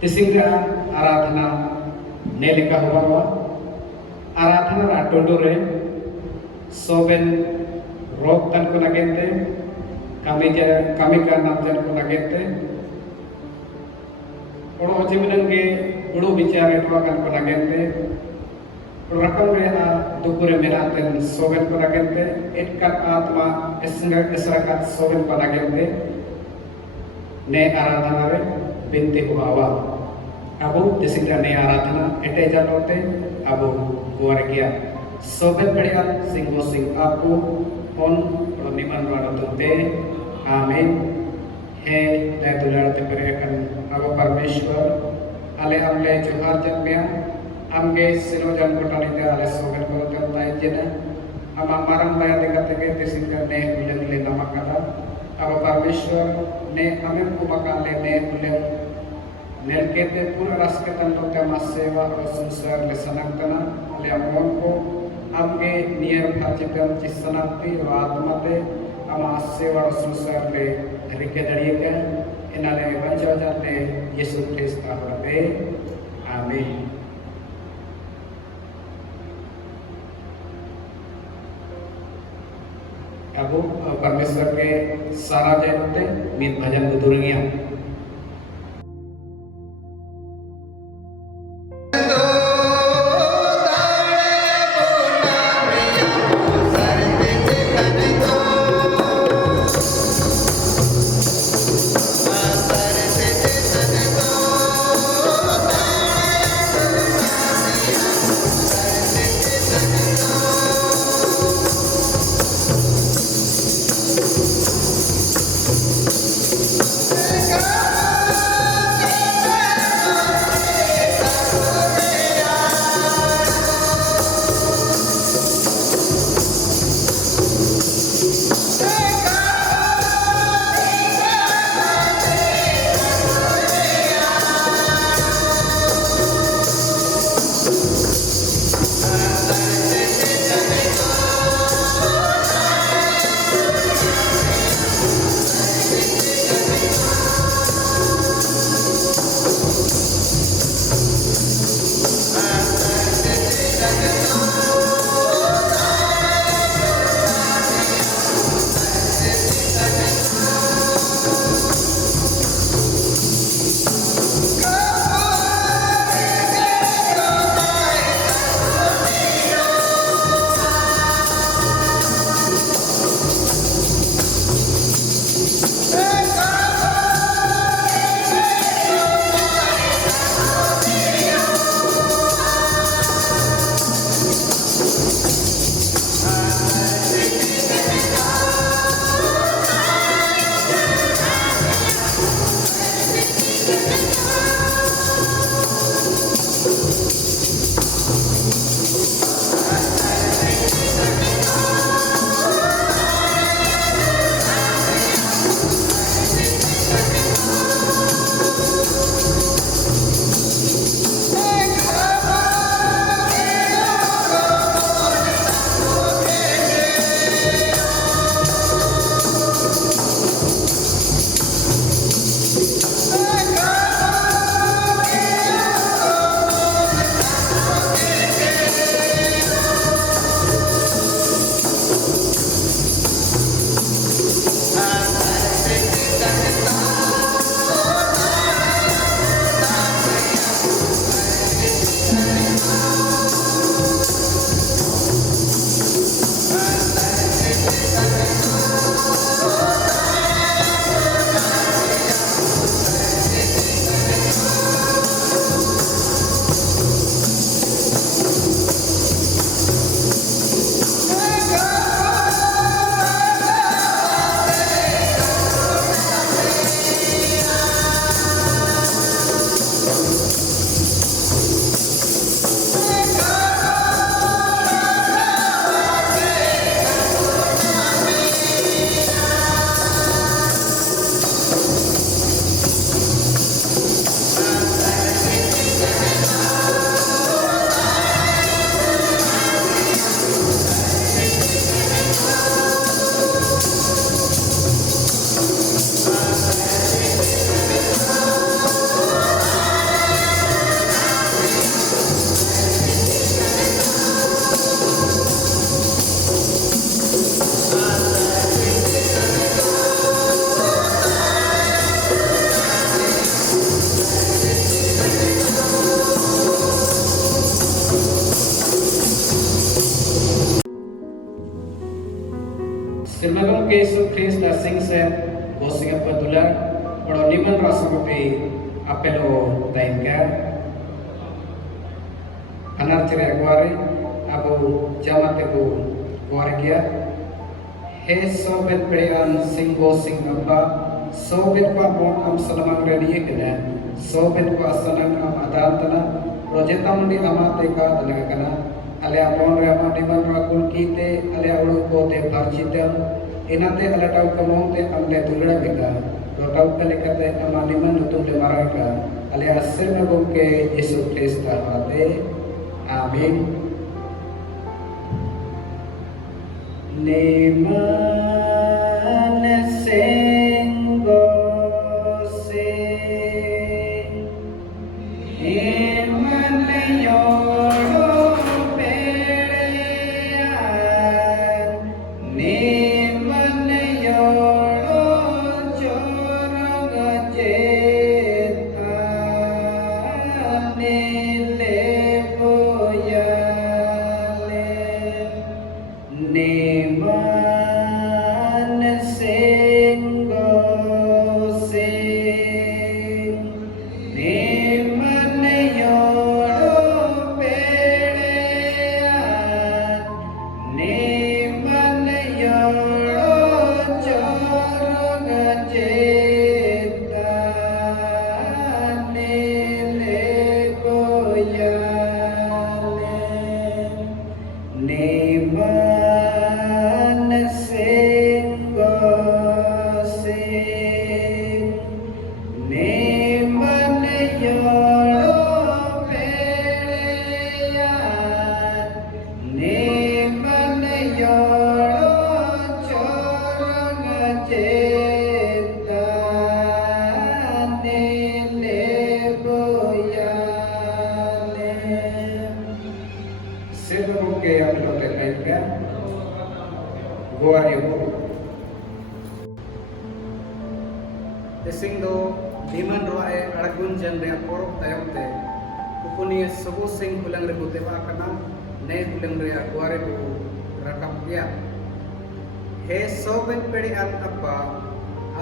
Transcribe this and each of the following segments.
तिसिंगा आराधना नेलिका हुआ आराधना राटोडो रे सोबेन रोग तन को लगेंगे kami ka namjan ko lagete odo jiminang ge udu bicara itu akan ko lagete rakam re a dukure meraten soben ko lagete etkat atma esrakat soben ko lagete ne aradhana re binti huwa abu tisinga ne aradhana ete jalote abu wargia soben badiya singho sing apu on niman wadote आमीन हे दया दुलार ते बरेकन अगो परमेश्वर आले हमले जोहार जन्मया हमगे सिनो जन कोटानी ते आले सोगन को जन्मताय जेना हम मारम दया ते करते के तिसिन करने उलंग ले नमकदा अगो परमेश्वर ने हमें को बकाले ने उलंग नेल के ते पूरा रास्ते तन तो ते सेवा और संसार ले सनकतना आले अमोन को हमगे नियर फाचितम चिसनाती और आत्मते सेवा और संसार ले रिके दड़िएका इनाले बंचो जाते यीशु क्रिस्त आवे आमीन अब परमेश्वर के सारा जय होते मीत भजन बुजुर्गियां Sirmagong ke Yesus Kristus singset bosing apa dular kalau niman rasa kopi apelo tainka anar cere kuari abu jamat itu kuari kia he sobet perian singgo sing apa sobet pa bon am salamang rediye kena sobet pa asalang am adan tana projetam di amate ka dalaga kana ale apon re ama niman rakul kite ale awlu ko te parchitam inate ale tau kamong te amle dulra beka ro tau kale kate ama niman nutum le maraka ale asir na ke Yesus Kristus ate amin niman singgo sing niman yo Desing do diman roae aragun jan re porok tayom te upuni sobo sing ulang re buteva kana ne ulang re akware bu rakap dia he soben pedi an apa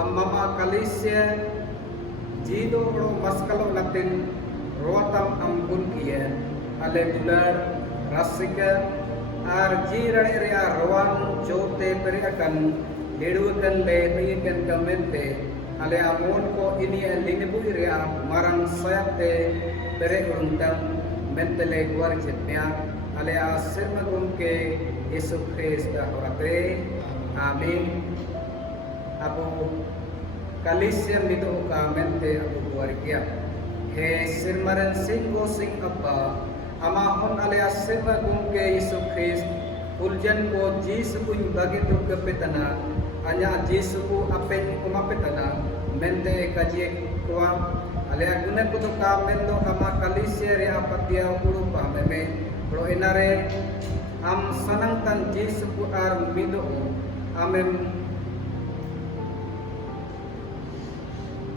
amma kalisya jido ro maskalo latin roatam ambun kia ale dular rasika ar jirane re roan jote peri akan dedukan le tikan kamente ale amon ko ini lingbu ria marang sayate bere undang mentele guar jetnya ale asir magum ke Yesus Kristus orate amin abu kalisya mitu ka mente abu guar kia he sirmaran singgo sing apa ama hon ale asir magum ke Yesus Kristus uljan ko jisu kuin bagi tu kepetana hanya Yesus ku apen kumapetana mente kaji kuam ale aguna kutu ka mendo ama kalisya re apatia ulu pa meme pro enare am sanang tan Yesus ku ar mido amem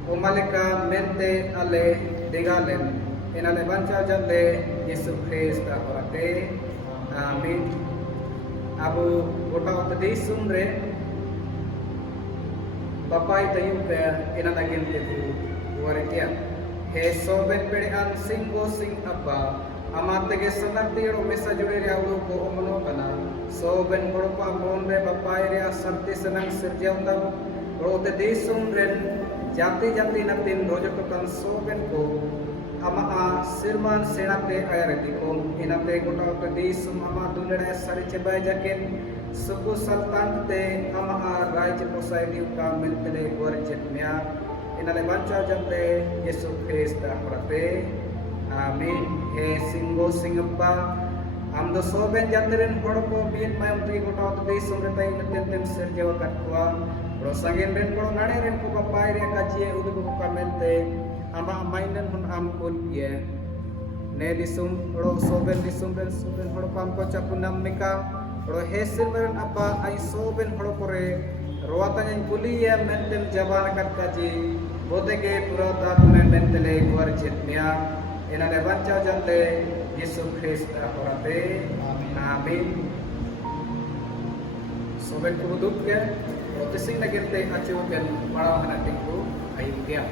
umalika mente ale degalem enale banca jalle Yesus Kristus orate amin abu kota tadisum re bapai tayu ke ina nagin te bu waritia he soben pedi an singgo sing apa amate ge sanati ro mesa jure re awlo ko omono kana soben boro pa mon re bapai re santi senang sirjau tam ro te disum ren jati natin rojo to kan soben ko ama a sirman senate ayare dikom inate kota te disum ama dunere sari cebai jaken suku sultan te ama a raj society ka mentele gorjet mya inale bancha jamte Yesus Kristus orate amin he singgo singappa amdo soben jateren horko bin mayam tri kota te sumre tai tentem serjewa katwa ro sangen ren ko ngane ren ko papai re kaji udu ko kamente ama mainan hun ampun ye ne disum ro soben disum ren soben horko am ko chapunam mika ro hesir meren apa ai soben horo kore roatanya kuliya mentel jaban kat kaji bodege purata mentele gor jetmia enale banca jante Yesus Kristus orate amin soben ko duk ke protesting na gente acu kan para hanating ko ay dia.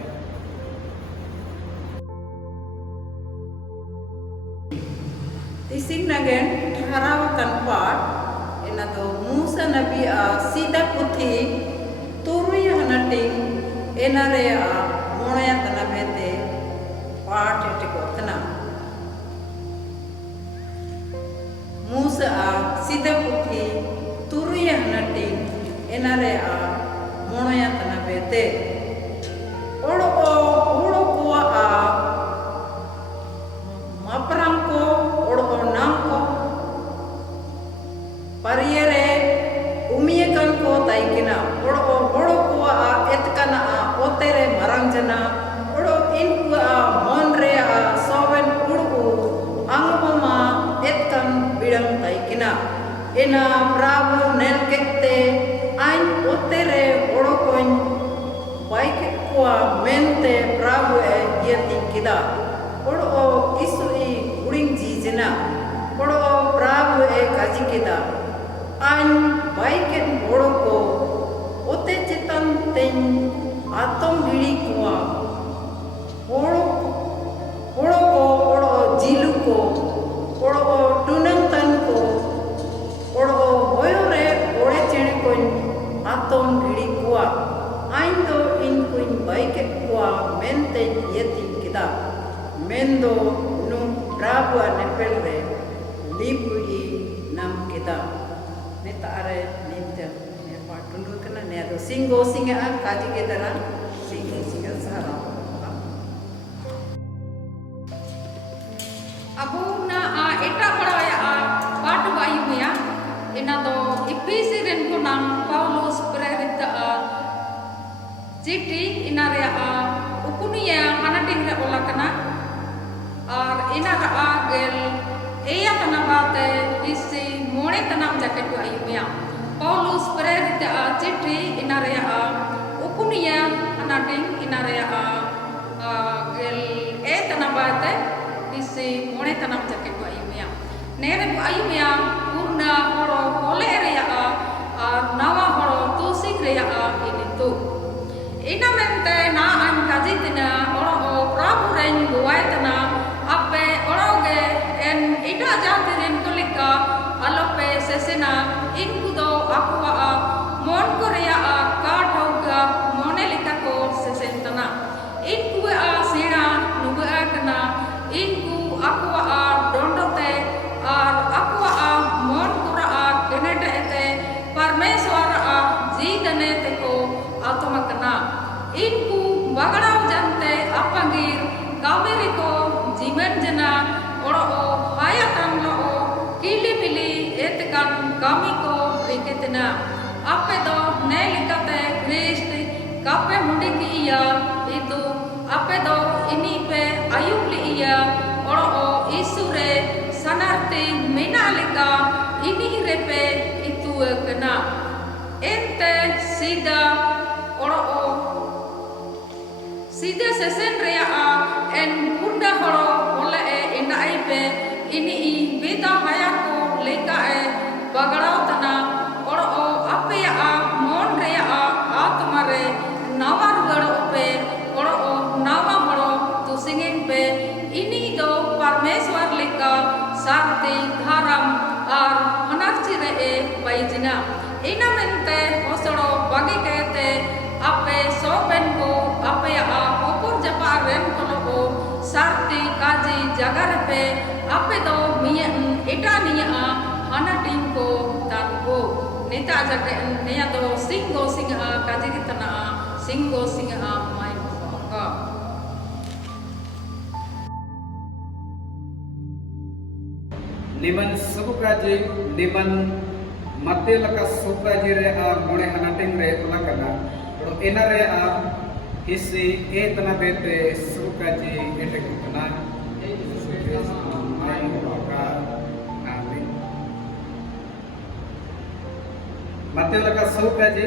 Tising nagen harawakan part ena do Musa Nabi sida puthi turuy hanating enare monaya tanabete part etiko tana Musa sida puthi turuy hanating enare monaya tanabete odo ko maprangko nangko pariere umiyekan ko taikina odo ko etkana otere marangjana odo inku monre soven udu angmama etkan bidang taikina ena prabu nelkette ain otere odo koin baik ko mente prabu yeti kida odo isui uring jijena odo prabu kajikida an baiken odo ko ote chitan ten atom giri ko odo jilu ko odo tunang tan ko odo hoyore ore chene ko atom giri ko ain do in kuin baiken ko mente yeti kida mendo nu prabu nepelre libui nam kita neta are nitya ne patundu kana ne do singo singa kaji ke dara singa sahara abu na eta paraya patu bayu ya ina do ipisi ren kunang Paulus prerita citi inare ukunia hanating re olakana ar inara agel eya tanabate isi mone tanam jaket wa ayumya Paulus prerita citi inare ukunia hanating inare gel tanabate isi mone tanam jaket wa ayumya nere wa ayumya purna horo hole rea nawa horo tusing rea ini tu ina mente na an kajitina oro prabu ren guaitana ape oroge en ita jatirin kolika alope sesena inkudo akwa mon korea katauga monelika ko sesentana inku sira nuga kana inku akwa dondote ar akwa mon kura kenete ete parmeswar jidane teko atomakana inku bagarau jante apangir kameriko jimen jana oro hayatan lo kili pili etkan kamiko riketena ape do nelikate Krist kape mundiki iya itu ape do ini pe ayubli iya oro isure sanarte menalika ini repe itu kena ente sida oro sida sesen rea en bunda horo ole ina aipe ini beta hayako leka bagarau tana oro ape mon rea atmare nawar garo pe oro nawa horo tu singing pe ini do parmeswar leka sarti dharam ar hanarchi re paijina ina mente osoro bagi kete ape sopen ko ape opor japa ren ko sarti kaji jagar pe ape do miya eta niya hanating ko tan ko neta jake neya do singo singa kaji kitana singo singa mai ka niman subukaji niman mate laka subukaji re mone hanating re tulakana ro enare isi etana bete subukaji ete kutana mai ka amin mate laka subukaji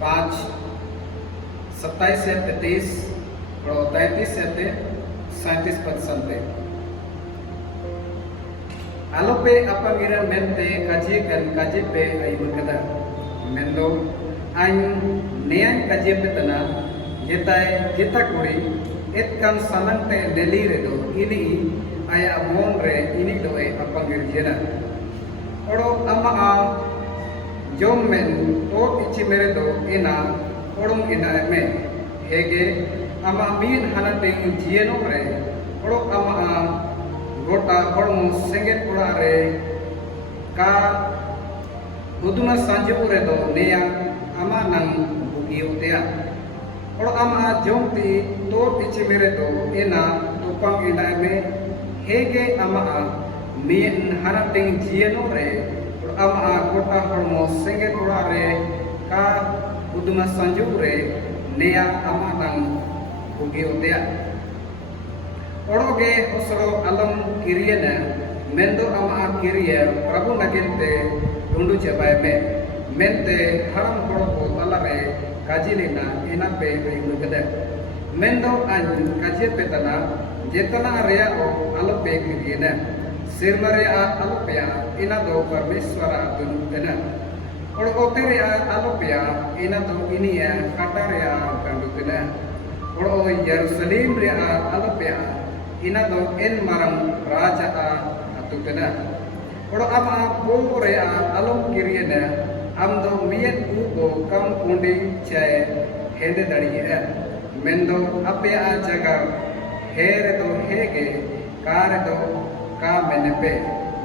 5:27 से 33 और 33 से 37 पद संते Alope apa ngira mente kaji kan kaji pe ay magkada. मेंदो आइन नेयान काजे पेतना जेता कुड़ी एतकान सामंते daily रेदो इनी आया मोन रे इनी दोए अपंगिर जेना ओड़ो अमा जोम में तो इची मेरे दो इना ओड़म इना में हेगे अमा मीन हानाते जियनो रे ओड़ो अमा गोटा ओड़म सेंगेट ओड़ा रे का उदुमा सांजे रे दो नेया अमा नंग बुगियो तेया ओड़ो अमा जोम ती तो इची मेरे दो इना तोपांग इना में हेगे अमा मीन हानाते जियनो रे अमा गोटा हड़मो सेंगेट ओड़ा रे का उदुमा सांजे रे नेया अमा नंग बुगियो तेया ओड़ोगे होसरो अलम किरियना मेंदो अमा किरिया प्रभु नगिनते डुंडु चबाय में मेंते हरम हड़ को तलारे काजिलेना इना पे गदा मेंदो अन काजे पेतना जेतना रेया ओ अलपे किरियना सिरमरे अलपया इना दो परमेश्वर दुनुतना ओड़ो तेरे अलपया इना दो इनिया काटारेया कंडुतना ओड़ो यरूशलेम रे अलपया ina do en marang raja atu kena odo ama bo rea alom kiriena am do mien u bo kam kundi chae hende dadiye mendo ape a jaga here do hege kar do ka menepe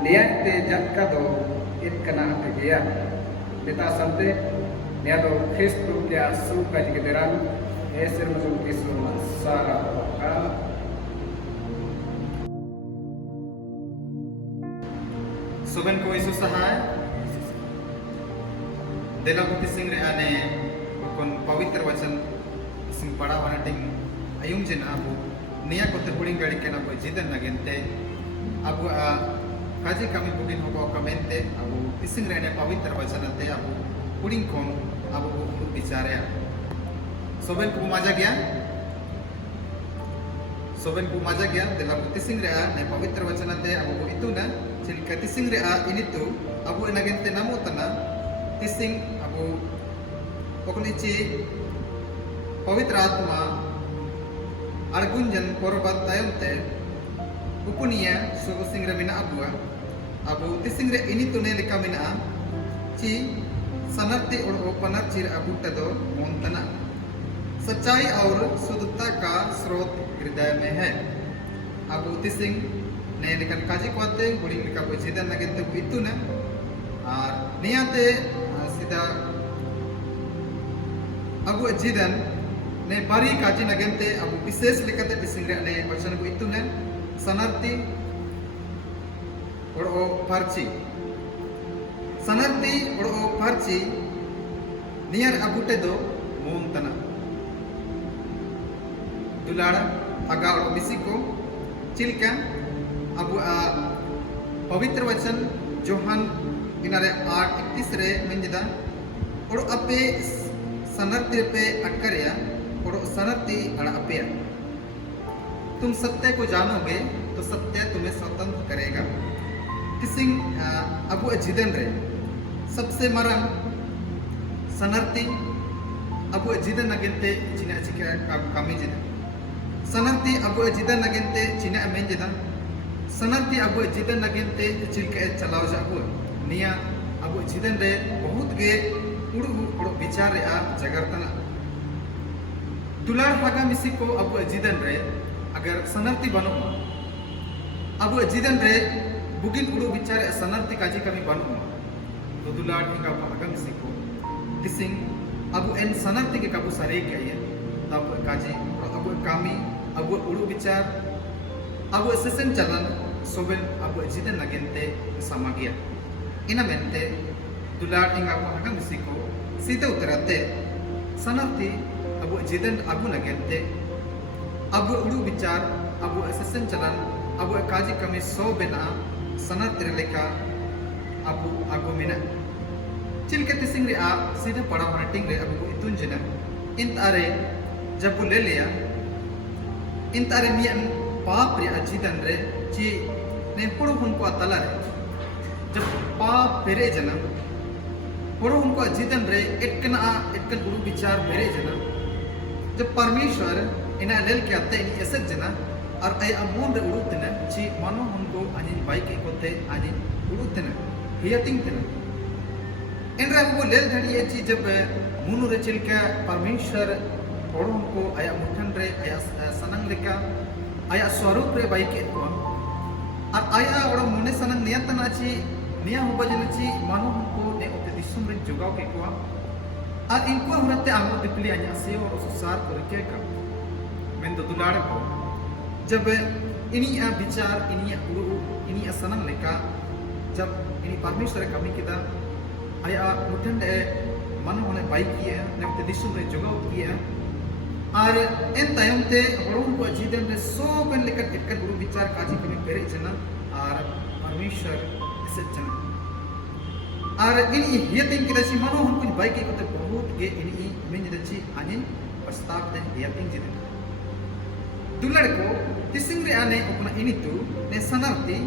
niate jakka do itkana ategia beta sante nia do Kristu kya su kajikeran eser musul kisu sara ka सुबन को इस सहाय देला बुद्धि सिंह रे आने कोन पवित्र वचन सिंह पढ़ा वाला टिंग अयुम जन अबु निया को तेपुड़िंग गाड़ी के ना कोई जिदन लगेंते अबु काजी कमी बुगिन हो कमेंते अबु सिंह रे ने पवित्र वचन ते अबु पुड़िंग कोन अबु बिचारे सुबन को मजा गया सोबन को मजा गया देला बुद्धि सिंह रे ने पवित्र वचन ते अबु itu na चिलका तिसिंग रे ini tu abu enagente namo tana tising abu pokonici pavitra atma argunjan korbat tayam te upunia subu sing re mina abu tising re ini tu ne lika mina ci sanarti और पनर चिर अबू तदो मोंतना सच्चाई और शुद्धता का स्रोत हृदय में है अबू तिसिंग ने लेकिन काजी कोते गुड़ी लिका को जिदन नगेते को इतुना और नियाते सीधा अबु जिदन ने बारी काजी नगेते अबु विशेष लिकते बिसिंगरे ने वचन को इतुना सनर्ती और ओ पर्ची सनर्ती और ओ पर्ची नियर अबुटे दो मोंतना दुलाड़ा अगा और बिसिको चिलका अबु पवित्र वचन जोहान इनारे 8:31 रे मंजिदा और अपे सनर्ती पे अटकरिया और सनर्ती अड़ा अपे तुम सत्य को जानोगे तो सत्य तुम्हें स्वतंत्र करेगा किसी अबु जिदन रे सबसे मरन सनर्ती अबु जिदन नगेते चिना चिका कामी जिदा सनर्ती अबु जिदन नगेते चिना मेन जिदा सनर्ती अबु जिदन नगेते चिलके चलाव जाबु निया अबु जिदन रे बहुत गे उड़ु उड़ु विचार रे आ जगरतना दुलार फागा मिसी को अबु जिदन रे अगर सनर्ती बनो अबु जिदन रे बुगिन उड़ु विचार सनर्ती काजी कमी बनो तो दुलार हिंगा फागा मिसी को किसिंग अबु एन सनर्ती के कबु सरे के ये तब काजी अबु कामी अबु उड़ु विचार अबु सेसन चलन सोबेन अबु जिदन नगेंते समागिया ina mente dular inga pahaga misiko sita utarate sanarti abu jidan abu nagente abu ulu bicar abu assassin chalan abu kaji kami so bena sanarti leka abu agu mina चिलकते Singh रे आप सीधे पड़ा हटिंग रे अबु इतुन जना इन तारे जब ले लिया इन तारे मियन पाप रे अजिदन रे ची ने पुड़ हुन को अतला रे जब पाप पेरे जना और उनको जीवन रे इटकन उड़ू विचार मेरे जना जब परमेश्वर इना लेल के आते इन एसेट जना और ay amon re urup tena chi mano hunko anjing baik ikote anjing urup tena hiyating tena enra ko lel dhadi chi jab munu re chilka परमेश्वर और उनको आया मुठन रे आया सनंग लेका आया स्वरूप रे बाइक को और आया और मुने सनंग नियतना ची निया हो बजन ची मानो उनको ने ओते दिसुम रे जोगाव के को और इनको हमते आंगो दिपली आया से और सुसार को के का मैं तो दुलाड़ को जब इनी विचार इनी सनंग लेका जब इनी परमेश्वर कमी किदा आया मुठन रे मन होने बाइक किया ने ओते दिसुम रे जोगाव किया और इन तायम ते हड़ों को जीवन में सो बन लेकर इटकर गुरु विचार काजी कमी पेरे जना और परमेश्वर इसे जना और इन ये तीन की दशी मानो हम कुछ बाइक के तो बहुत के इन में दची आने प्रस्ताव दे ये तीन जीवन दुलड़ को तिसिंग रे आने अपना इनी तू ने सनरती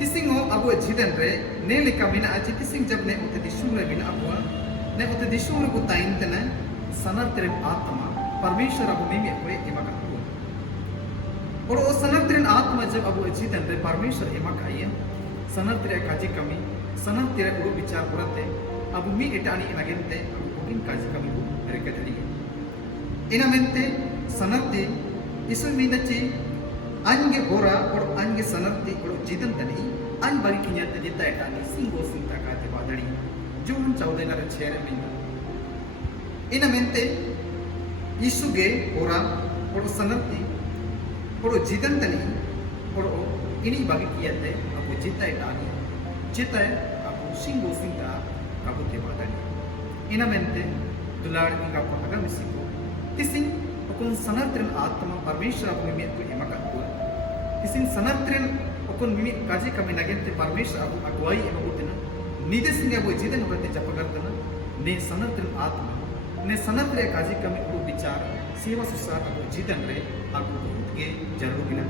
तिसिंग हो अब जीवन रे ने लेका बिना आज तिसिंग जब ने उते दिशुम रे बिना अब ने उते दिशुम रे को ताइन तने सनर तेरे आत्मा परमेश्वर अब में कोई इमा करता और वो सनर आत्मा जब अब जीवन रे परमेश्वर इमा खाइए सनर तेरे काजी कमी सनर तेरे उड़ो विचार करते अब मी इटानी नगेंते अब कोकिन काजी कमी को रेके धरी इना मेंते सनर ते इसु मीनची अंगे होरा और अंगे सनर ते और जीवन तनी अन बारी किन्या ते जिता इटानी सिंगो सिंता काते बादड़ी जो हम चावदे ना छेरे में इना मेंते यीशुगे होरा और सनरती और जीवन तनी और इनी बागी कियाते अब जिता इटानी जिता अब सिंगो सिंता काबुते बादड़ी इना मेंते दुलाड़ इंगा पहगा मिसिको किसी उन सनरत्रिन आत्मा परमेश्वर अब में को एमा का किसी सनरत्रिन उन मिमी काजी कमी नगेंते परमेश्वर अब अगुवाई एमा होतना नीदे सिंह अब जीवन होते जपगरतना ने सनरत्रिन आत्मा ने सनरत्रे काजी कमी को विचार सेवा सुसार अब जीवन रे अब बहुत के जरूर बिना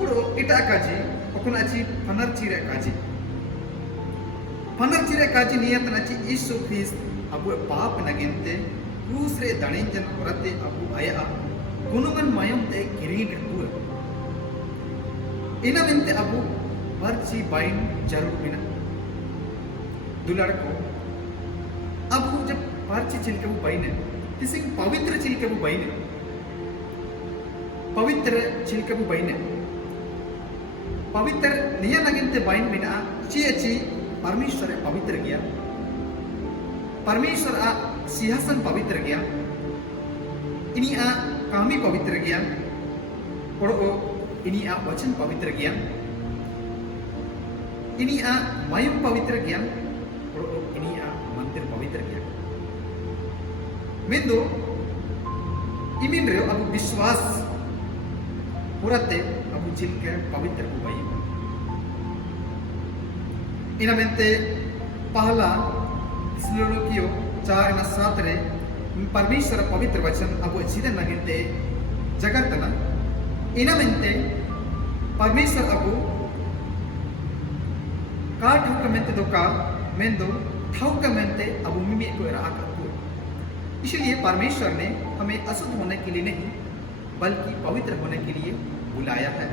और इटा काजी उन अची फनरचिरे काजी नियत नची यीशु ख्रिस्त अब पाप नगेंते क्रूस रे दाणें जन औरते अबू आया गुणगन मायम ते किरीट हुए इना मिनते अबू वर्ची बाइन जरूर बिना दुलार को अबू जब वर्ची चिलके वो बाइन किसी पवित्र चिलके वो बाइन पवित्र निया नगिनते बाइन बिना ची परमेश्वर पवित्र गया परमेश्वर सिंहासन पवित्र गया इनी कामी पवित्र गया और इनी वचन पवित्र गया इनी मायम पवित्र गया और इनी मंदिर पवित्र गया मेंदो इमिन रे अब विश्वास पुरते अब चिलके पवित्र को बाई इना मेंते पहला स्लोलोकियो 4:7 रे परमेश्वर पवित्र वचन अब जीवन नगिंते जगतना इना मेंते परमेश्वर अब काट हुकमेंते दोका मेंदो ठाउकमेंते अब मिमी को राख को इसलिए परमेश्वर ने हमें अशुद्ध होने के लिए नहीं बल्कि पवित्र होने के लिए बुलाया है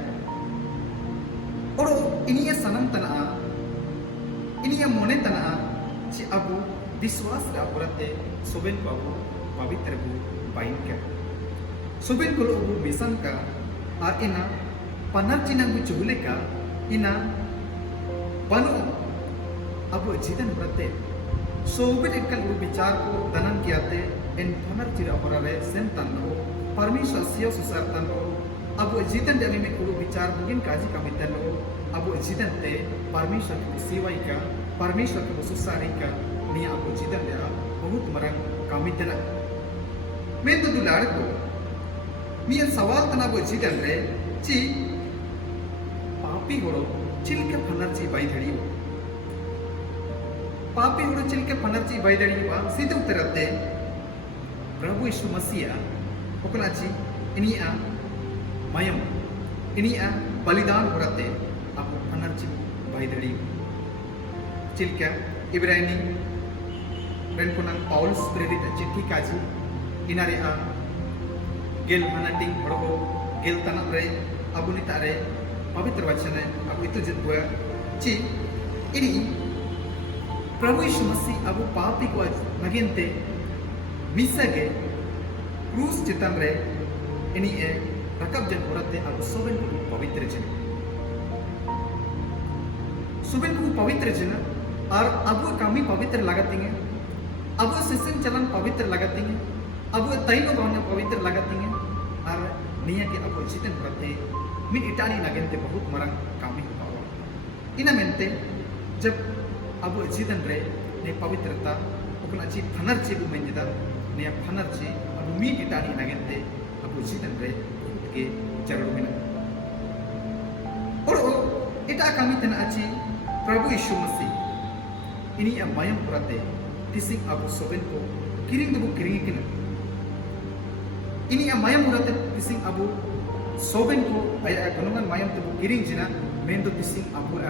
और इनिया सनम तना इनिया मोने तना ची अब विश्वास रा पुरते सोबेन को पवित्र को बाइन के सोबेन को लोग मिशन का और इना पनर्चिना को चुगले का इना बनो अब जीवन पुरते सोबेन इनका लोग विचार को दनन किया थे इन पनर्चिना पुराले सेंतन हो परमेश्वर सियो सुसारतन हो अब जीवन जमी में लोग विचार बुगिन काजी का मितन हो अब जीवन ते परमेश्वर की सेवाई का परमेश्वर की सुसारी का निया अब जीवन दे बहुत मरंग कामितना मैं तो दुलाड़ को मिया सवाल तना वो जीवन रे ची पापी होड़ो चिलके फनर्ची बाई धड़ी हो पापी होड़ो चिलके फनर्ची बाई धड़ी हो सीधे उतरते प्रभु यीशु मसीहा ओकनाची इनिया मयम इनिया बलिदान होड़ते अब फनर्ची बाई धड़ी चिलके Ibrani Renkonan Paulus Spirit Chithi Kaji Inari A Gel Manating Horobo Gel Tanak Re Abunita Re Pavitra Vachana Abu itu Jadwa Ci ini Prabhu Yishu Masih Abu Papi Ko Nagente Misage Cruz Chitan Re ini rakab jan horate Abu Soben Ku Pavitra Jana Soben Ku Pavitra Jana और अब कमी पवित्र लगाती हैं अब system चलन पवित्र लगाती हैं अब तैलो गाने पवित्र लगाती हैं और निया के अब जितन करते मिन इटाली लगेंते बहुत मरा कामी पावा इना मेंते जब अब जितन रे ने पवित्रता उकना ची फनरची बु मेंजदा ने फनरची अब मिन इटाली लगेंते अब जितन रे के जरूर मिना और इटा कमी तना अच्छी प्रभु यीशु मसीह ini mayam kurate tising abu soben ko kiring debu kiring kina ini mayam kurate tising abu soben ko aya gunungan mayam debu kiring jina mendo tising abu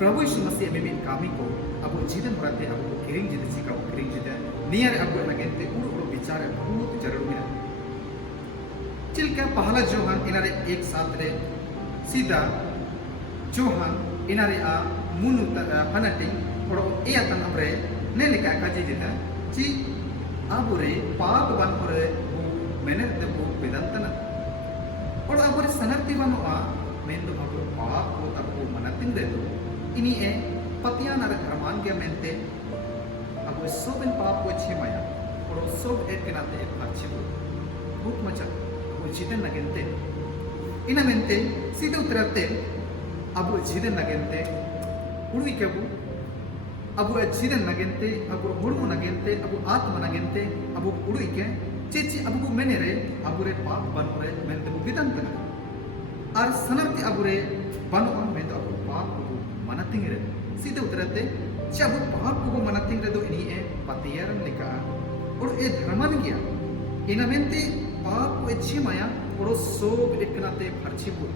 Prabhu Yishu Masih memin kami ko abu jidan kurate abu kiring jida jika abu kiring jida niar abu nagente uru bicara बहुत जरूर मिला चिलका पहला Johan इनारे एक साथ रे सीधा Johan इनारे मुनु पनाटिंग और iya tan abre nele ka kaji dita ci abure paap ban ore mener de bu vedantana और abure sanarti banua mendo abure paap ko tapu manatin de do ini patiya nar karman ke mente abure soben paap ko chemaya और sob et kenate et archivo बहुत macha abure jiden nagente ina mente sida utrate abure jiden nagente uri kebu Abu jidan nagente, abu hurmu nagente, abu atma nagente, abu uruike, cici abu bu menere, abu re paap banure, men debu bidan tena. Ar sanarti abu re banu am men abu paap bu manatingre. Sida uterate, ci abu paap bu manatingre do ini patiyaran leka. Or dharaman gya. Ina mente paap bu chimaya, or sob eknate parchibu.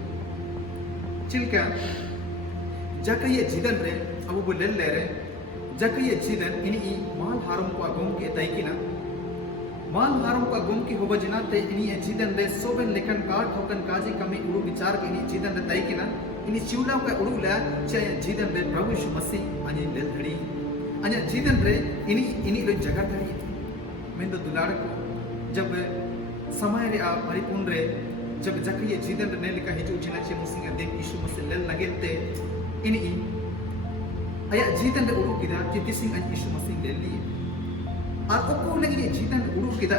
Chilka, jaka ye jidan re, abu bu lere. जक ये जिदन इनी माल हारम को अगम के तैकिना माल हारम को अगम की होबा जना ते इनी जिदन रे सोबन लेखन काट होकन काजी कमी उड़ू विचार के इनी जिदन रे तैकिना इनी चिवला का उड़ू ला चे जिदन रे प्रभु यीशु मसीह अनि लेधड़ी अनि जिदन रे इनी रे जगह धड़ी मैं तो दुलार को जब समय रे परिपूर्ण रे जब जक ये जिदन रे ने लिखा हिजू जना चे मुसिंग देव यीशु मसीह लेल लगेते इनी ayat jidan de uruk kita tising an Yesus Masih leli aku ko lagi jidan uruk kita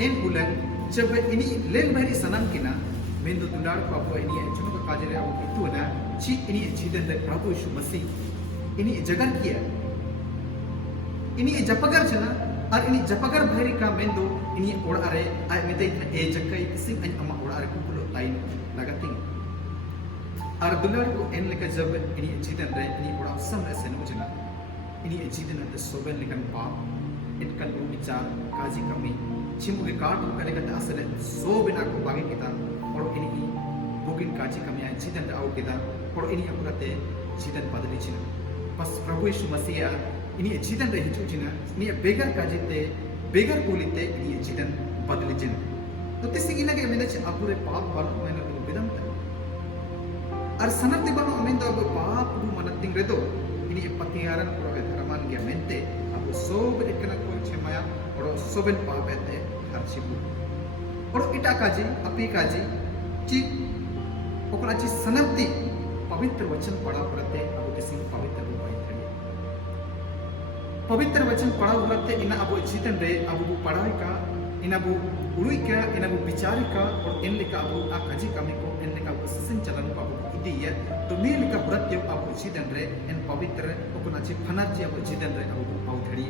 en bulan jab ini len bari sanam kina mendo tundar ko apo ini juno ka kajere apo itu na chi ini jidan de Prabhu Yesus Masih ini jagar kiya ini japagar chana ar ini japagar bhari ka mendo ini orare ay mete jakai tising an ama orare ko pulo tain lagating और दुलार को इन लेकर जब इन्हीं जीतन रहे इन्हीं बड़ा उत्सव ऐसे न मुझे ना इन्हीं जीतन अंदर सोबन लेकर पाप इनका लोग विचार काजी कमी चिमु के काट को लेकर असल सोबना को बागी किता और इन्हीं बुकिन काजी कमी आए जीतन आओ किता और इन्हीं अपुरते जीतन बदली चिना बस प्रभु यीशु मसीह इन्हीं जीतन रहे हिचू चिना इन्हीं बेगर काजीते बेगर बोलीते इन्हीं जीतन बदली चिना तो तिसी की ना के मैंने अपुरे पाप वालों मैंने विदम ar sanarti banu amendo abu paap bu manating redo ini patiyaran ko dharaman gya mente abu sob ekna ko chemaya or soben paap ete harchibu or ita kaji api kaji chi okna chi sanarti पवित्र वचन पढ़ा पड़ते अबु किसी पवित्र बुपाई थड़ी पवित्र वचन पढ़ा पड़ते इन अबु जीतन रे अबु पढ़ाई का इन अबु उरुई का इन अबु विचारी का और इन लिखा अबु आकाजी कमी को इन लिखा अबु सिसन चलन को अबु इदिया तो नी लिखा ब्रत्य अबु जीतन रे इन पवित्र ओकना ची फनाची अबु जीतन रे अबु पाउ थड़ी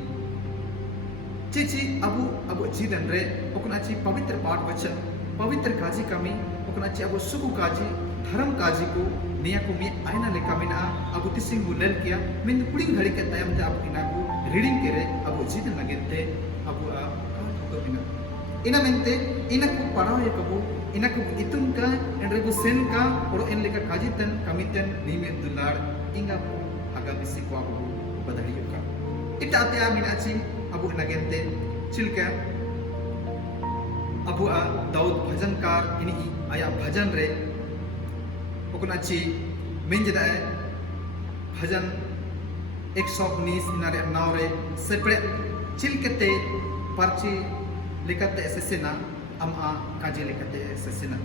चिची अबु जीतन रे ओकना ची पवित्र पाठ वचन पवित्र काजी कमी ओकना ची अबु सुकु काजी धर्म काजी को निया को मी आयना लेका मिना अबु तिसिंग बुलेल किया मिन कुड़िंग घड़ी के तयम ते अबु इना को रीडिंग करे अबु जीतन लगेते अबु आ तो मिना इना मेंते इना को पढ़ा है कबु इना को इतुन का एंड्रे को सेन का और इन लेका काजीतन कमितन नीमे दुलार इंगा अगा बिसी को अबु बदलियो का ita te amina chi abu nagente chilka abu Daud bhajankar ini aya bhajan re okuna chi menjeda bhajan 119 inare naure sepre chilkete parchi lekate sesena ama kaje lekate sesena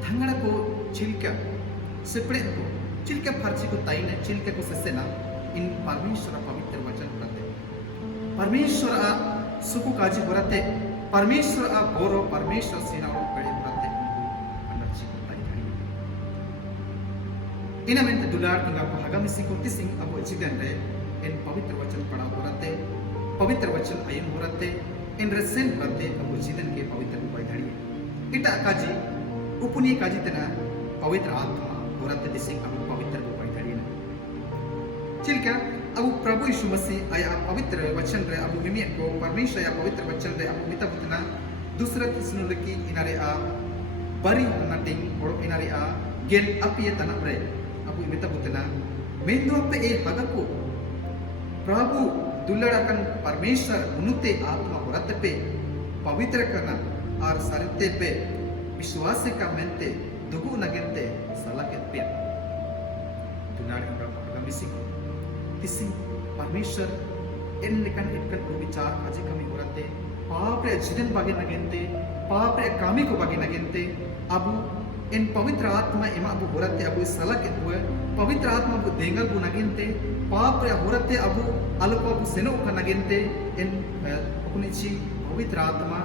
thangara ko chilka sepre ko chilka parchi ko taina chilka ko sesena in परमेश्वर पवित्र वचन करते परमेश्वर सुख काजी करते परमेश्वर गौरव परमेश्वर सेना बड़े करते अनर्जी करता है इन में दुलार इंगा को हगम सिंह सिंह अब जीवन रे इन पवित्र वचन पढ़ा करते पवित्र वचन आयन करते इन रसेन करते अब जीवन के पवित्र उपाधि इटा काजी उपनी काजी तना पवित्र आत्मा करते दिसिंग अब पवित्र उपाधि चिल्का अब प्रभु यीशु मसीह आया पवित्र वचन रे अब मिमियन को परमेश्वर या पवित्र वचन रे अब मिता बुतना दूसरा तिस्सलुनिकी इनारे बरी नटिंग और इनारे गेल अपिय तना रे अब मिता बुतना मेंदो पे ए हगको प्रभु दुल्लड़ाकन परमेश्वर उनुते आत्मा होरत पे पवित्र करना और सरते पे विश्वास का मेंते दुगु नगेंते सलाकेत पे दुल्लड़ा का मिसिंग किसी परमेश्वर इन लेकिन इनका विचार आज कमी हो रहे पाप रे जीवन बागे नगेंते पाप रे कामी को बागे नगेंते अब इन पवित्र आत्मा इमा अब हो रहे अब सला के हुए पवित्र आत्मा अब देंगल बु नगेंते पाप रे हो रहे अब अलको अब सेनो का नगेंते इन अपनी ची पवित्र आत्मा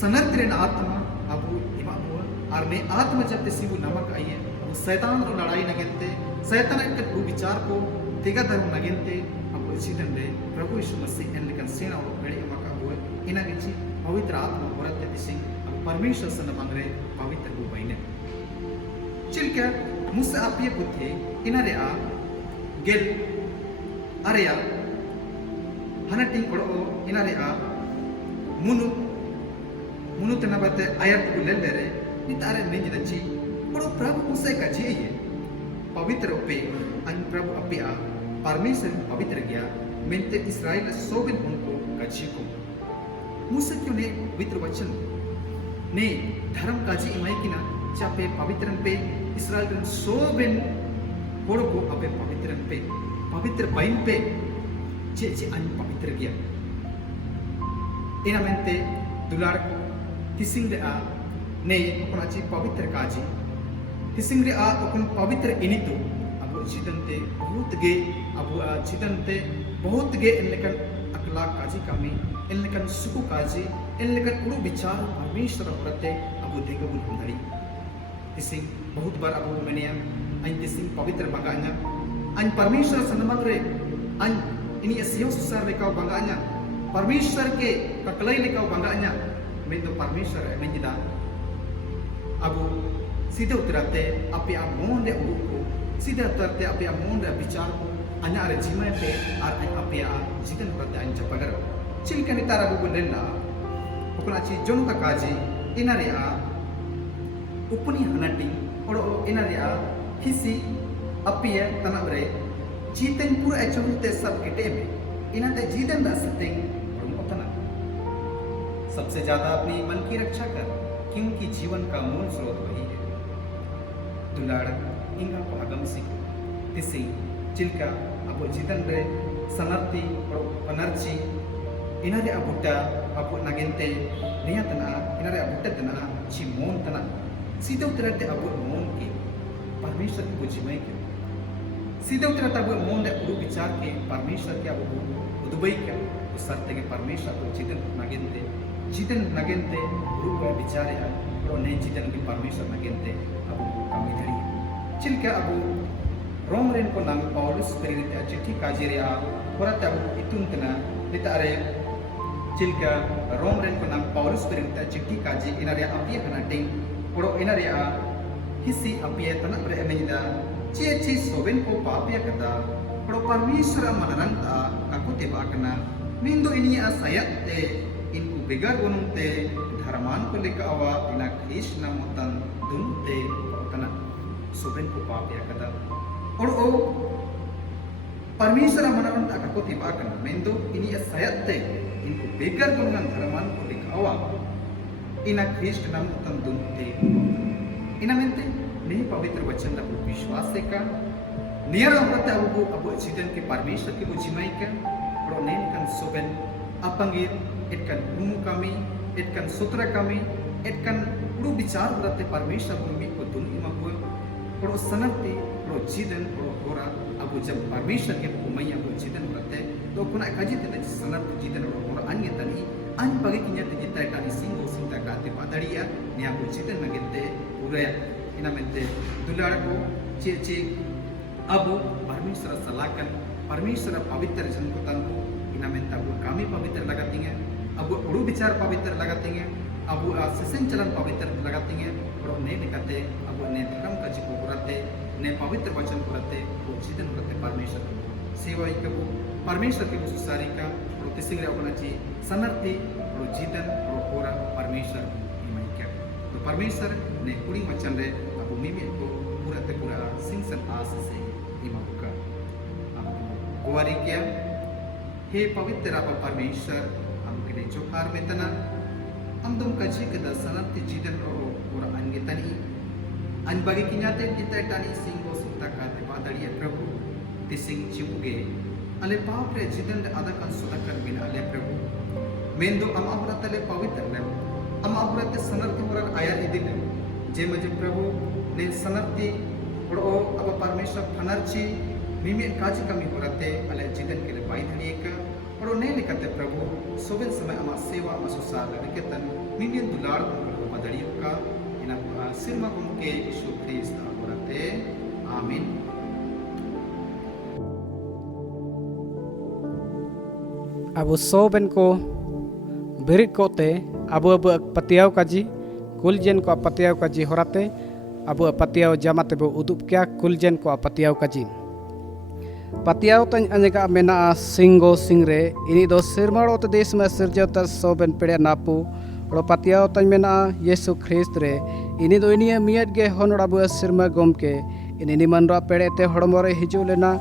सनर्त्रेन आत्मा अब इमा हुआ और ने आत्मा जब तिसी वो नमक आई है शैतान रो लड़ाई नगेंते शैतान के विचार को तेगा धर्म नगेंते अब जीवन रे प्रभु यीशु मसीह इन लेकिन सेना और गड़ी अमका हुए इना गिची पवित्र आत्मा होरते दिसिंग अब परमेश्वर सन मंगरे पवित्र को बइने चिलका मुसा अपिय पुथे इना रे गेल अरेया हनटिंग कोड़ो इना रे मुनु तनबते आयत को ले रे नितारे निज दची कोड़ो प्रभु मुसा का जी है पवित्र पे अन प्रभु अपिया परमेश्वर पवित्र गया मेंते इस्राएल सोबिन उनको काजी को मूसा क्यों ने पवित्र वचन ने धर्म काजी इमाई किना चापे पवित्रन पे इस्राएल सोबिन कोड़ को अपे पवित्रन पे पवित्र बाइन पे जे अन पवित्र गया इना मेंते दुलार को तिसिंग दे ने अपना ची पवित्र काजी तिसिंग रे अपन पवित्र इनितो अब जीतनते बहुत गे अब जीतनते बहुत गे इन लेकिन अखलाक काजी कमी इन लेकिन सुकु काजी इन लेकिन उड़ो विचार परमेश्वर प्रत्ये अब देगा बुन धरी तिसिंग बहुत बार अब मैंने अन तिसिंग पवित्र बगाanya अन परमेश्वर सनमंग रे अन इनी सियो सुसार लेकाव बगाanya परमेश्वर के ककलाई लेकाव बगाanya मैं तो परमेश्वर मैं जिदा अब सीधे उतरते अपने मोन रे उड़ू को सीधे उतरते अपने मोन रे विचार को अन्य रे जीवन पे और अपने जीवन प्रत्ये अन्य चपगर चिलका नितारा बुबु लेना अपना चीज जोन का काजी इना रे उपनी हनटी और इना रे किसी अपने तनाव रे जीवन पूरा अचुलते सब किटे में इना ते जीवन दा सत्य और उतना सबसे ज्यादा अपनी मन की रक्षा कर क्योंकि जीवन का मूल स्रोत वही है दुलाड़ इंगा भागम सिख तिसी चिल्का अब जीतन रे सनर्ती और पनर्ची इनारे अबुट्टा अब नगेंते निया तना इनारे अबुट्टा तना ची मोन तना सीधे उतरते अब मोन की परमेश्वर की बुझिमय के सीधे उतरते अब मोन रे उरु विचार के परमेश्वर के अब उदुबई के तो सरते के परमेश्वर को जीतन नगेंते उरु विचार है और ने जीतन की परमेश्वर नगेंते अब कमी धरी चिल्का अब रोम रेन को नाम पौलुस प्रेरित चिट्ठी काजी रे होरते अब इतुन तना नितारे चिल्का रोम रेन को नाम पौलुस प्रेरित चिट्ठी काजी इनारे अपिय हनाटिंग ओड़ो इनारे हिसी अपिय तना रे एमेदा चे सोबेन को पापिया कदा ओड़ो परमेश्वर मनरंता काकुते बाकना मिंदो इनिया सयते इनको बेगर गुणते धर्मान को लेकर आवा इना कृष्ण मतन दुनते तना सोबेन को पापिया कदा और ओ परमेश्वर मनावन ako tibakan mendo ini sayat te inku begar golongan dharaman ko dikhawa ina Krist नाम तन दुन ते ina mente नहीं पवित्र वचन ला विश्वास का नियर होता है अबु जीवन के परमेश्वर के बुझिमाई का और नेन kan soben apangir etkan umu kami etkan sutra kami etkan lu bicara berarti परमेश्वर भूमि को दुन इमा को और सनती और जीवन और होरा अबु जब परमेश्वर के बुमैया अबु जीवन berarti तो कुना काजी तने सनत जीवन और होरा अन्य तनी an bagi kinya te kita tani singo sinta ka te padaria ni abu जीवन नगेते पूरे ina mente दुलार को चे अबु परमेश्वर सलाहkan परमेश्वर पवित्र जन को तंगु ina mente अबु kami पवित्र लगातेंगे अबु उड़ू विचार पवित्र लगातेंगे अबु सेसन चलन पवित्र लगातेंगे और ने निकते अबु ने धर्म का जी को करते ने पवित्र वचन करते वो जीवन करते परमेश्वर सेवा इकबु परमेश्वर के सुसारी का और तिसिंग रे अपना जी सनर्ती और जीवन और होरा परमेश्वर इमाइका तो परमेश्वर ने कुड़ी वचन रे अबु मिमी को पूरा ते पूरा सिंसन आस से इमाका गुवारी क्या हे पवित्र आप परमेश्वर हम के जोहार में तना हम तुम कजी के दर्शनार्थी जीवन और अंगितनी अनबगे किन्याते kita tani singo sutta kate padariya प्रभु तिसिंग चिमुगे अले पाप रे जीवन रे आदाkan सुदाकर बिना अले प्रभु मेंदो हम अपरातले पवित्र ले हम अपराते सनर्थी होर आयर इदिले जे मजे प्रभु ने सनर्थी और अब परमेश्वर फनरची मिमी काजी कमी होरते अले जीवन के बाई धनिएका और ने लिखते प्रभु सोबेन समय अमा सेवा अमा सुसार लड़केतन मिमी दुलार को बदड़ियों का इन सिरमा के यीशु ख्रिस्त होरते आमीन अबु सोबेन को बिरिक कोते अबु पतियाव काजी कुलजेन को पतियाव काजी होराते अबु पतियाव जमाते बो उदुप क्या कुलजेन को पतियाव काजी पतियाव तन अनेका मेना सिंगो सिंगरे इनी दो सिरमाड़ो तो देश में सिरजता सोबेन पेड़े नापू और पतियाव तन मेना यीशु ख्रिस्त रे इनी दो इनी मियत गे होनड़ा बु सिरमा गोम के इनी निमनरा पेड़े ते हड़मोरे हिजू लेना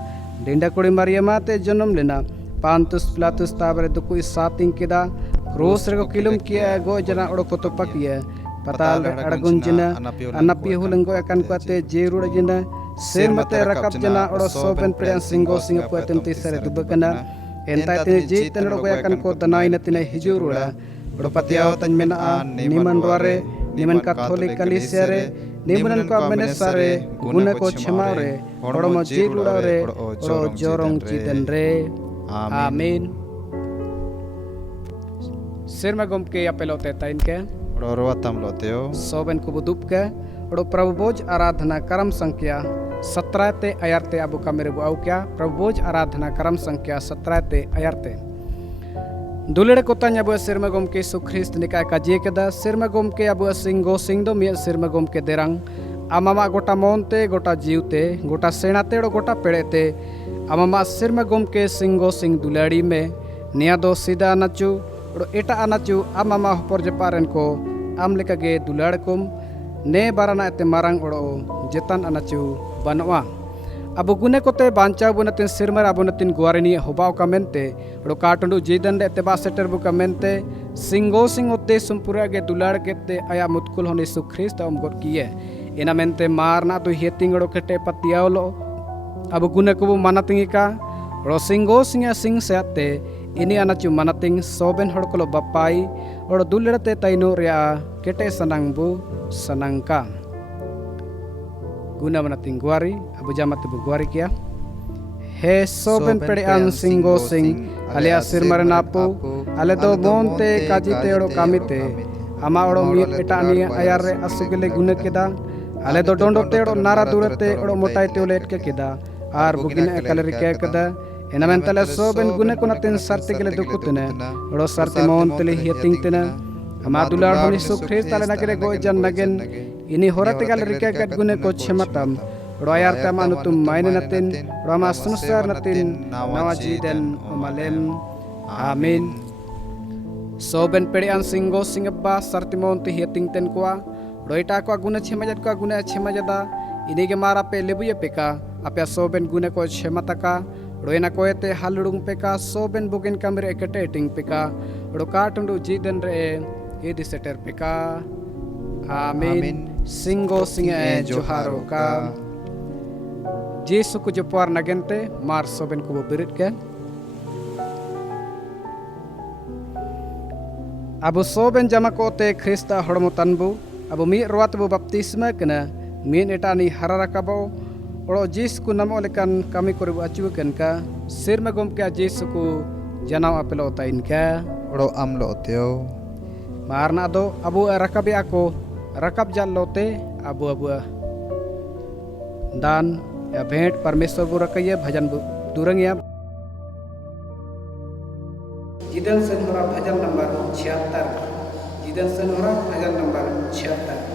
डिंडा कुड़ी मरियमा ते जन्म लेना पांतुस प्लातुस ताबरे दुकु सातिंग केदा क्रूस रे को किलुम किया गो जना ओड़ो को तो पकिया पताल अड़गुन जिना अनपी हुलंगो अकन कोते जेरुड़ जिना सेर मते रकब जना ओड़ो सोबेन प्रेन सिंगो सिंग पुतम तिसरे दुबकना एंता तिने जी तनड़ो को अकन को दनाई न तिने हिजुरुड़ा ओड़ो पतियाव तन मेना निमन रोरे निमन कैथोलिक कलीसिया रे निमन को मेने सारे गुना को क्षमा रे ओड़ो म जेरुड़ा रे ओड़ो जोरंग जीतन रे आमीन सिरमा गम के अपेलोते ताइन के रोवातम लोतेओ सोबेन को बुदुप के और प्रभु बोझ आराधना कर्म संख्या 17 ते अयरते अबु का मेरे बुआउ क्या प्रभु बोझ आराधना कर्म संख्या 17 ते अयरते दुलेड़ को तन अबु सिरमा गम के सुख्रिस्त निकाय का जे के दा सिरमा गम के अबु सिंगो सिंगदो मिय सिरमा गम के देरंग आमामा गोटा मोनते गोटा जीवते गोटा सेनाते और गोटा पेड़ेते आमामा सिरमा गम के सिंगो सिंग दुलाड़ी में निया दो सीधा नचू और एटा अनाचू आमामा होपर जपारन को आम लेका गे दुलाड़ कुम ने बाराना एते मारंग ओड़ो जेतान अनाचू बनवा अब गुने कोते बांचाव बुनतिन सिरमर अबुनतिन गुआरनी होबाव का मेनते और काटंडू जीदन दे तेबा सेटर बु का मेनते सिंगो सिंग ओते सुमपुरा गे दुलाड़ केते आया मुतकुल होने सुख्रिस्त अम गोट किए इना मेनते मारना तो हेतिंगड़ो केटे पतियावलो अब गुने को मानतिंग का रो सिंगो सिंग सिंग सेते इनी अनाचू मानतिंग सोबेन हड़कोलो बपाई और दुलड़ते तैनो रिया केटे सनंगबु सनंका गुना मानतिंग गुआरी अब जामत बु गुआरी किया हे सोबेन पेड़े अन सिंगो सिंग अलिया सिरमर नापू अले दो मोनते काजीते ओड़ो कामिते आमा ओड़ो मियत एटानी आयार रे असुगले गुने केदा अले दो डोंडोते ओड़ो नारा दुरते ओड़ो मोटाइते ओलेट के केदा आर बुगिन एकल रिके केदा एनामेंतले सोबेन गुने कोनातिन सर्ति गेले दुकुतने ओड़ो सर्ति मोनतले हियतिंग तेना आमा दुलाड़ होनी सुख्रिस्त ताले नगरे गो जन नगेन इनी होरते गल रिके गट गुने को छमतम ओड़ो आयार तमा नुतुम मायने नतिन ओड़ो सुनसार नतिन नवा जीदन ओमलेम आमीन सोबेन पेड़े अन सिंगो सिंगबा सर्ति मोनते हियतिंग तेन कोआ रोइटा को गुने छमजत को गुने छमजदा इनी के मारा पे लेबुये पेका आपे सोबेन गुने को छमतका Roina koete halurung peka soben bugin kamere eketating peka rokatundu jiden re edi seter peka. Amin. Singgo singe joharo ka. Jesu ku jopar nagente mar soben ku berit ke. Abu soben jama kote Krista hormo tanbu abu mi ruat bu baptisma kena min etani hararakabo oro Jesu ku namo lekan kami koribu acu ken ka sirma gomke Jesu ku janau apelo tain ka oro amlo teo marna do abu rakabi ako rakab jallote abu dan ya भेंट परमेश्वर bu rakaya bhajan bu durang ya जिदन सनहरा भजन number 76 जिदन सनहरा भजन number 76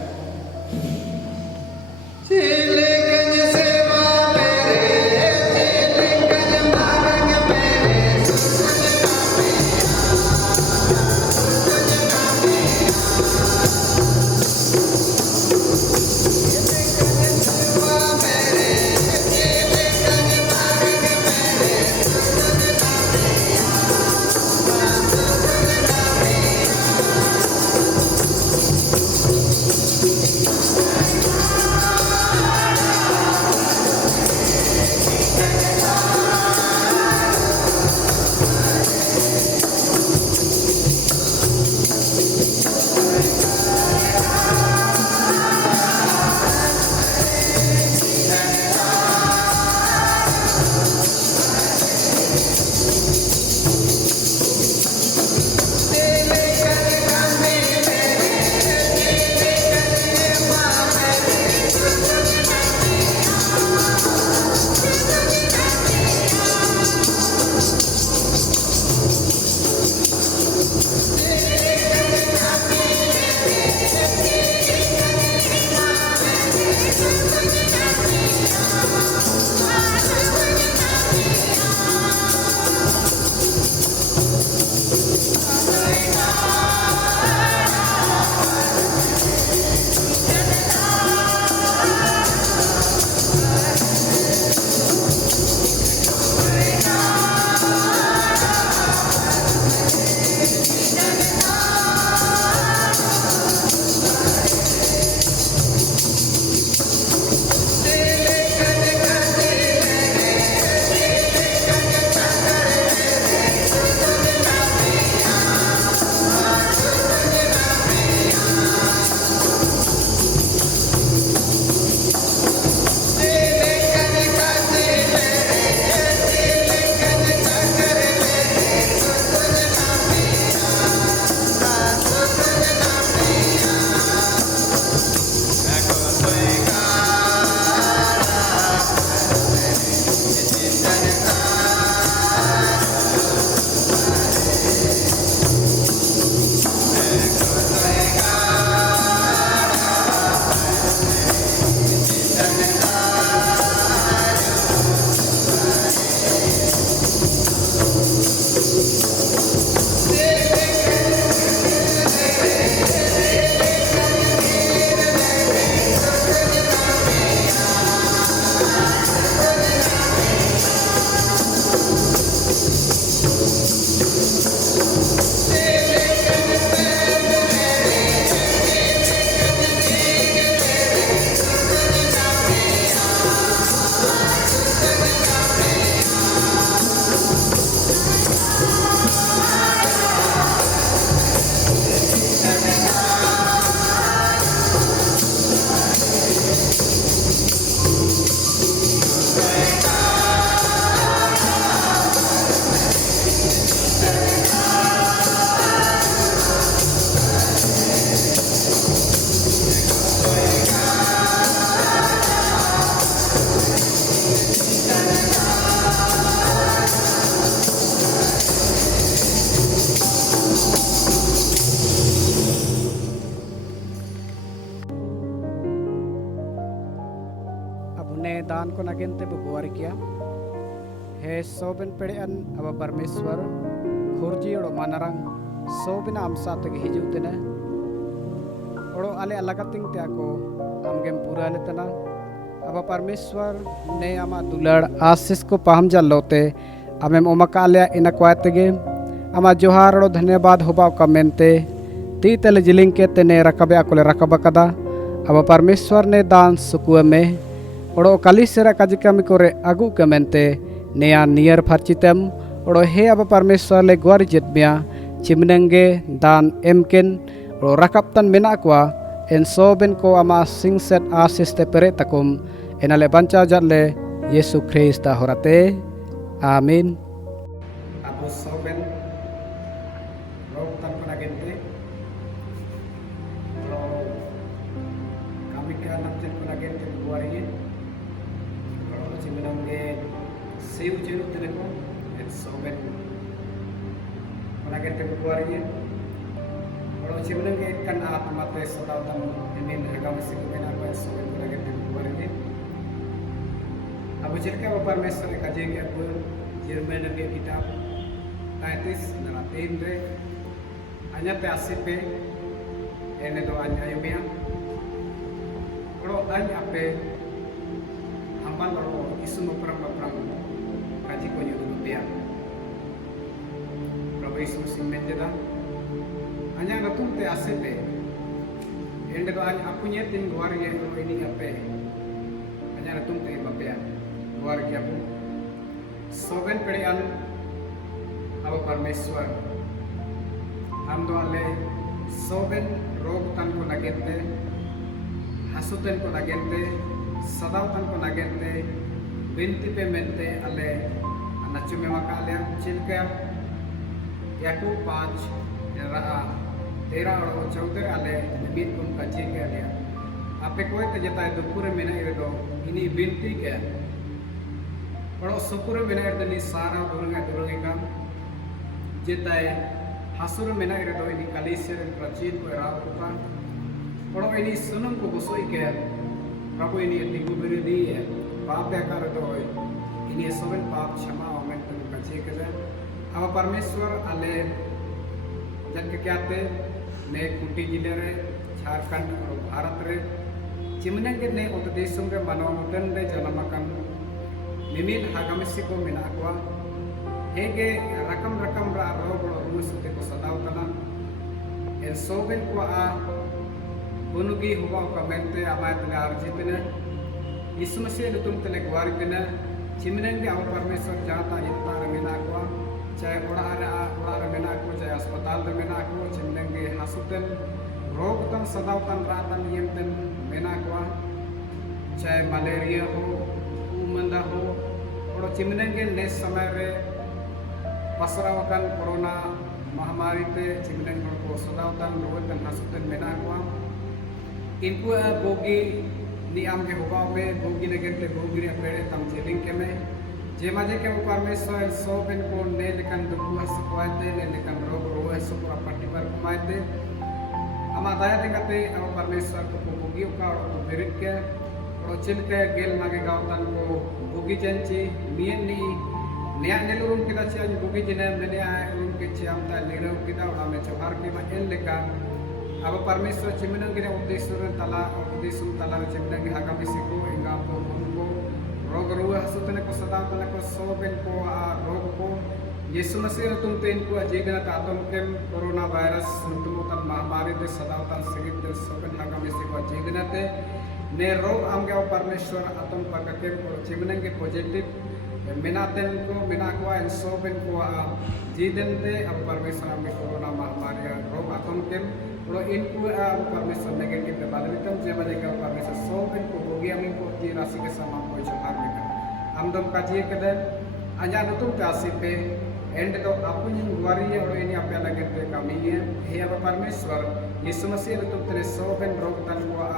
दान को नगेंते बुबुआर किया हे सोबन पेड़ेन अब परमेश्वर खुर्जी और मानरंग सोबिना आमसा तक हिजुतेना और आले अलगतिंग त्याको आमगेम पूरा लेतना अब परमेश्वर ने आमा दुलड़ आशीष को पाहम जा लोते आमेम ओमका ले इन क्वातेगे आमा जोहार रो धन्यवाद होबा का मेनते ती तले जिलिंग के तेने रकबे अकोले रकबा कदा अब परमेश्वर ने दान सुकुए में ओड़ो कालीसेरा काजिकामी कोरे अगु के मेनते नेया नियर फर्चितम ओड़ो हे अब परमेश्वर ले ग्वार जितमिया चिमनंगे दान एमकिन ओड़ो रकबतन मेना कुआ en soben ko ama singset asis te pere takum enale banca jatle Yesu Krista horate amin abu soben rok tan pana gente ro kami ka natin pana gente buari ro chimenamge seu jenu teleko en soben pana gente buari Kalau cimenang kan atma te sadautan ini agama sikupena apa soal lagi dibuat ini. Abu cerita apa permesor kaji ke aku Jerman ke kitab taitis naratin re hanya te asipe ene do anya yumia. Kalau anya ape hambal kalau isu perang kaji ko yudu dia. Prabhu Yesus menjeda hanya natum te asete ende do hanya apunya tin luar ye ini ape hanya natum te bapea luar ye apu soben pedian abo परमेश्वर हम do ale soben rog tan ko nagente hasuten ko nagente sadau tan ko nagente binti pe mente ale anachume makale chilka yakub 5 raa 13 और 14 आले निमित कुम कच्चे के आले आपे कोई ते जता दुपुरे मेना इरदो इनी बिनती के पड़ो सुपुरे मेना इरदनी सारा दुरंगे काम जता हासुर मेना इरदो इनी कलिसेर प्रचित को राव का पड़ो इनी सुनम को बसोई के प्रभु इनी दिगु बिरदी है पाप आकार दो इनी सोबन पाप क्षमा ओमेन तुम कच्चे के अब परमेश्वर आले जन के क्या थे ने कुटी जिले रे झारखंड और भारत रे चिमने के ने उत देशों के मानवतन रे जन्मकन निमित हागमिसी को मिना को हेगे रकम रा रोग रुसते को सदाव कना एन सोबेन को आ बुनुगी हुआ कमेंटे आमाय तले अर्जितने यीशु मसीह तुम तले ग्वारितने चिमने के अब परमेश्वर जाता इतना मिना को चाहे ओड़ा मेना को चाहे अस्पताल रे मेना को चिमनेंगे हासुतन रोग तन सदावतन रातन यमतन मेना को चाहे मलेरिया हो उमंदा हो और चिमनेंगे ने समय रे पसरावकन कोरोना महामारी ते चिमनेंगे को सदावतन रोगतन हासुतन मेना को इनको बोगी नियम के हुआ में बोगी लगते बोगी रे पेड़े तम जेलिंग के में जे माजे के परमेश्वर सोबेन को ने लेकन दुखु हसुआते ने लेकन रोग रोए सुपुरा पट्टीपर कुमाते अमा दया देंगते अब परमेश्वर को भोगी का और बिरिट के और चिल के गेल मागे गावतन को भोगी जंची नियन नी नया नेलुरुम किदा चे भोगी जने मेने आए उन के चियामता लेरो किदा और में जोहार के में एन लेका अब परमेश्वर चिमनन के उद्देश्य तला चिमनन के आगामी सिको इंगा को रोग रुआ हसुतने को सदावतने को सोबेन को रोग को यीशु मसीह तुम तेन को अजीगना तातम के कोरोना वायरस तुमतन महामारी दे सदावतन सिगित दे सोबेन हागामी से को अजीगना ते ने रोग आमगे परमेश्वर आतम पकके को चिमने के पॉजिटिव मिनातेन को मिना को इन सोबेन को जीदन दे अब परमेश्वर आमगे कोरोना महामारी रोग आतम के और इनको परमेश्वर नेगेटिव दे बादलितम जे बजे के परमेश्वर सोबेन को भोगी आमी को जी राशि के समान को जोहार हम दम काजिए के दे अजा नुतुम तासी पे एंड तो अपुन गुवारी और इनी आपे लगे ते कमी है हे अब परमेश्वर यीशु मसीह नुतुम तेरे सोबेन रोग तन को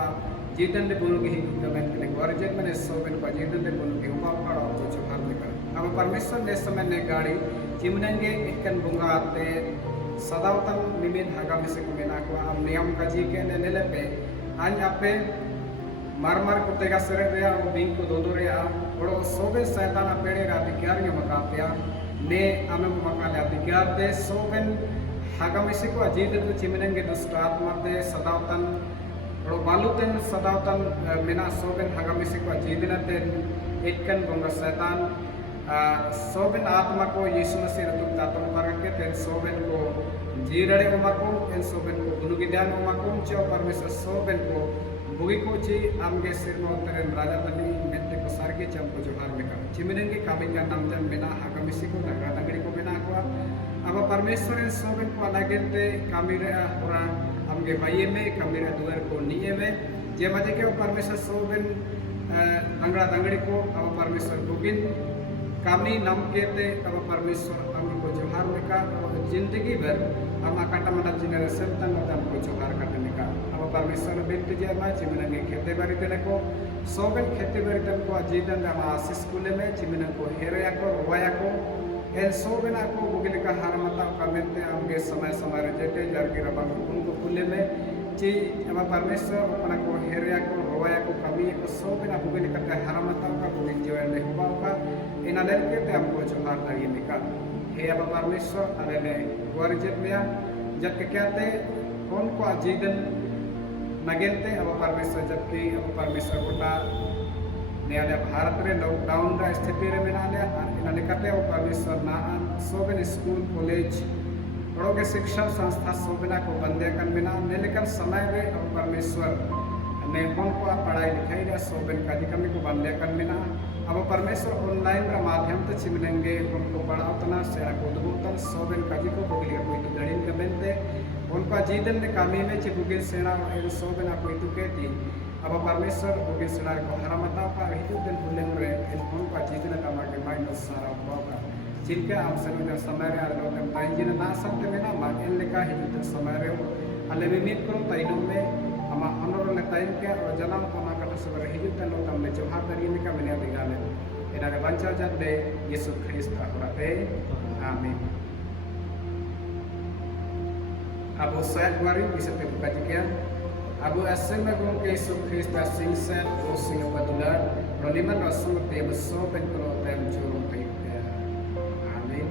जीतन दे बोलू के ही कमेंट के गुवारी जे मैंने सोबेन को जीतन दे बोलू के उपा पड़ा और जोहार लेकर अब परमेश्वर ने समय ने गाड़ी चिमनेंगे एकन बुंगा आते सदावतन निमित हागामी से को मेना को हम नियम काजी के ने ले पे आज आपे मार कुत्तेगा सरे रे और बिंग को दो रे बड़ो सोबे शैतान पेड़े रा अधिकार के मकातिया ने आमे मकाले अधिकार दे सोबेन हागामी से को अजीत तो चिमनेंगे दुष्ट आत्मा दे सदावतन Oro baluten sadautan mena soben hagamisi ko jidinaten itkan bonga setan soben atma ko Yesu Masih untuk tatong parake ten soben ko jirare umakum en soben ko bunugidan umakum cho parmesor soben ko bugi ko chi amge sirmo teren raja tani mente ko sarge champo johar meka chiminenge kaminga namjan mena hagamisi ko naga nagri ko mena ko aba parmesor en soben ko alagente kamire ora amge bayeme kamire duar ko niyeme je maje ke parmesor soben dangra dangri ko aba parmesor bugin kami nam kete aba parmesor amge ko johar meka जिंदगी भर हम आकाटा मना generation तंग तम को जोहार करने का अब परमेश्वर बिंत जेमा चिमनंगे खेते बारी तने को सोबन खेते बारी तन को जीदन रमा आशीष कुले में चिमनंग को हेरया को रोया को एन सोबन को बुगिल का हारमता कमेंटे हमगे समय समय जेते जरगी रबा उनको कुले में ची अब परमेश्वर अपना को हेरया को रोया को कमी को सोबन बुगिल का हारमता का बुगिल जो है हुआ का इन अलग के ते हमको जोहार लगी निका हे अब परमेश्वर अरे वर्जित में जब क्या थे कौन को जीवन नगेलते अब परमेश्वर जबकि अब परमेश्वर गोटा ने भारत रे लॉकडाउन रा स्थिति रे में आले इन करते अब परमेश्वर ना सोबन स्कूल कॉलेज बड़ों के शिक्षा संस्था सोबना को बंदे कर बिना ने लेकर समय रे अब परमेश्वर ने कौन को पढ़ाई लिखाई रे सोबन का कमी को बंदे कर बिना अब परमेश्वर ऑनलाइन रा माध्यम से चिमनेंगे उनको पढ़ातना से अकुदबुतन सोबन काजी को बगलिया कोई तो दड़िन के बनते उनका जीवन में कामी में चे बुगिन सेना इन सोबन कोई तो कहती अब परमेश्वर बुगिन सेना को हरामता का हितु दिन भूलें रे इन उनका जीवन का मार्ग माइंड सारा होगा जिनके हम समय समय रे आलो में ताइजिन ना सकते में ना मार्ग लेका हितु समय रे अले मिमित करो ताइनो में हम अनर ले ताइन के और जन्म हम कटा सब हितु तन लो तमने जोहार दरी में का मैंने दिगाले इनारे बंचा जदे यीशु ख्रिस्त आते आमीन Abu Said Wari bisa terbuka juga. Abu Asim Agung ke Yesus Kristus singset o singa padular roliman rasul te beso penkro tem churung te. Amin.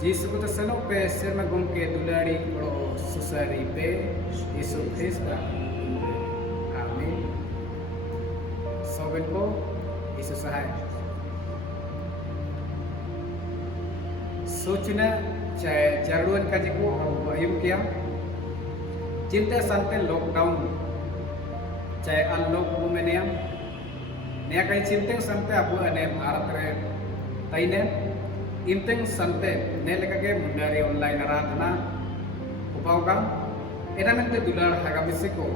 Yesus ko sano pe Asim Agung ke dulari pro susari pe Yesus Kristus. Amin. Soben ko Yesus sahai. सोचना चाहे जरूरन का जिको अयुम किया चिंता संते lockdown चाहे unlock बुमेनियम नया कहीं चिंते संते अब अने भारत रे ताइने इंते संते ने लेका के मुंडारी ऑनलाइन आराधना उपावगा एना मेंते दुलार हागामिसी को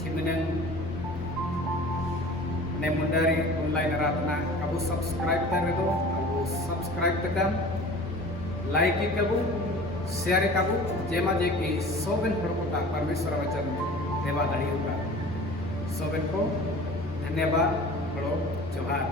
चिमनन ने मुंडारी ऑनलाइन आराधना कबू सब्सक्राइब कर दो कबू सब्सक्राइब तक लाइक कबू शेयर कबू जेमा जे कि सोबन प्रकोटा परमेश्वर वचन देवा दड़ी होगा सोबन को धन्यवाद बड़ो जोहार।